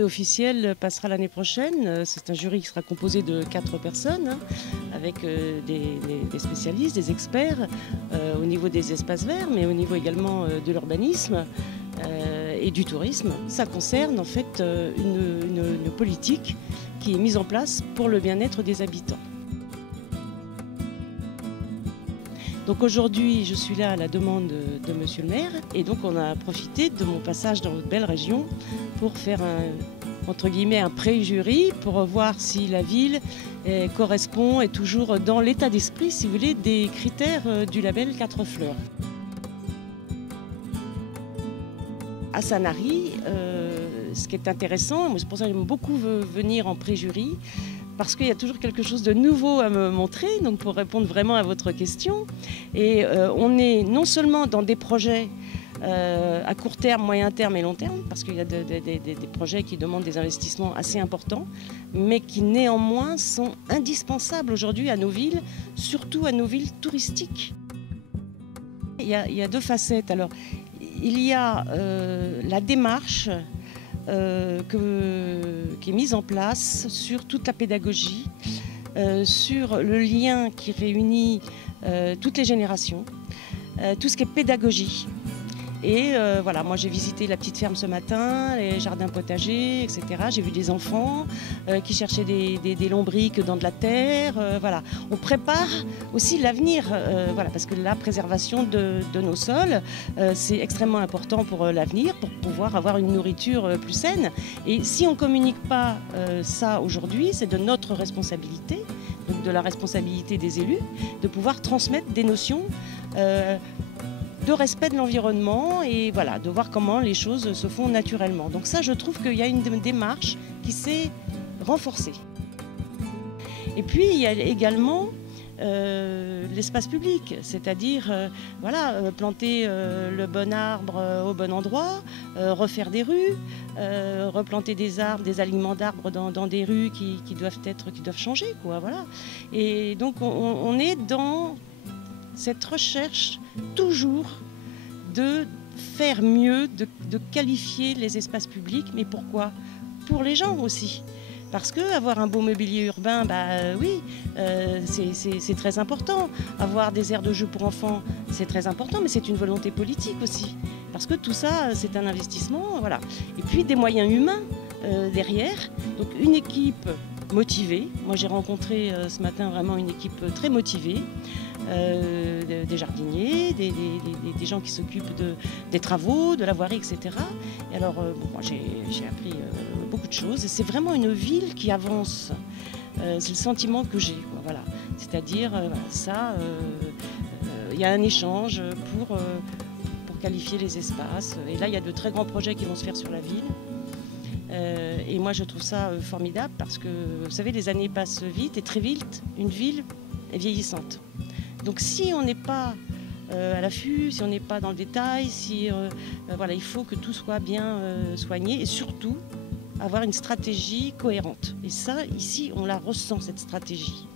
jury officiel passera l'année prochaine. C'est un jury qui sera composé de 4 personnes, avec des spécialistes, des experts au niveau des espaces verts, mais au niveau également de l'urbanisme et du tourisme. Ça concerne en fait une politique qui est mise en place pour le bien-être des habitants. Donc aujourd'hui, je suis là à la demande de Monsieur le maire et donc on a profité de mon passage dans votre belle région pour faire entre guillemets un pré-jury pour voir si la ville correspond et toujours dans l'état d'esprit, si vous voulez, des critères du label 4 fleurs. À Sanary, ce qui est intéressant, c'est pour ça que j'aime beaucoup venir en pré-jury, parce qu'il y a toujours quelque chose de nouveau à me montrer, donc pour répondre vraiment à votre question. Et on est non seulement dans des projets à court terme, moyen terme et long terme, parce qu'il y a des projets qui demandent des investissements assez importants, mais qui néanmoins sont indispensables aujourd'hui à nos villes, surtout à nos villes touristiques. Il y a 2 facettes. Alors, il y a la démarche qui est mise en place sur toute la pédagogie, sur le lien qui réunit toutes les générations, tout ce qui est pédagogie. Et voilà, moi j'ai visité la petite ferme ce matin, les jardins potagers, etc. J'ai vu des enfants qui cherchaient des lombriques dans de la terre. Voilà. On prépare aussi l'avenir, voilà, parce que la préservation de nos sols, c'est extrêmement important pour l'avenir, pour pouvoir avoir une nourriture plus saine. Et si on ne communique pas ça aujourd'hui, c'est de notre responsabilité, donc de la responsabilité des élus, de pouvoir transmettre des notions de respect de l'environnement et voilà, de voir comment les choses se font naturellement. Donc ça, je trouve qu'il y a une démarche qui s'est renforcée. Et puis, il y a également l'espace public, c'est-à-dire voilà, planter le bon arbre au bon endroit, refaire des rues, replanter des arbres, des alignements d'arbres dans des rues qui doivent changer, quoi, voilà. Et donc, on est dans cette recherche toujours de faire mieux, de qualifier les espaces publics. Mais pourquoi? Pour les gens aussi. Parce qu'avoir un beau mobilier urbain, oui, c'est très important. Avoir des aires de jeu pour enfants, c'est très important, mais c'est une volonté politique aussi. Parce que tout ça, c'est un investissement, voilà. Et puis des moyens humains derrière. Donc une équipe motivée. Moi j'ai rencontré ce matin vraiment une équipe très motivée. Des jardiniers, des gens qui s'occupent des travaux, de la voirie, etc. Et alors, moi, j'ai appris beaucoup de choses. Et c'est vraiment une ville qui avance. C'est le sentiment que j'ai. Voilà. C'est-à-dire, il y a un échange pour qualifier les espaces. Et là, il y a de très grands projets qui vont se faire sur la ville. Et moi, je trouve ça formidable parce que, vous savez, les années passent vite et très vite, une ville est vieillissante. Donc si on n'est pas à l'affût, si on n'est pas dans le détail, voilà, il faut que tout soit bien soigné et surtout avoir une stratégie cohérente. Et ça, ici, on la ressent, cette stratégie.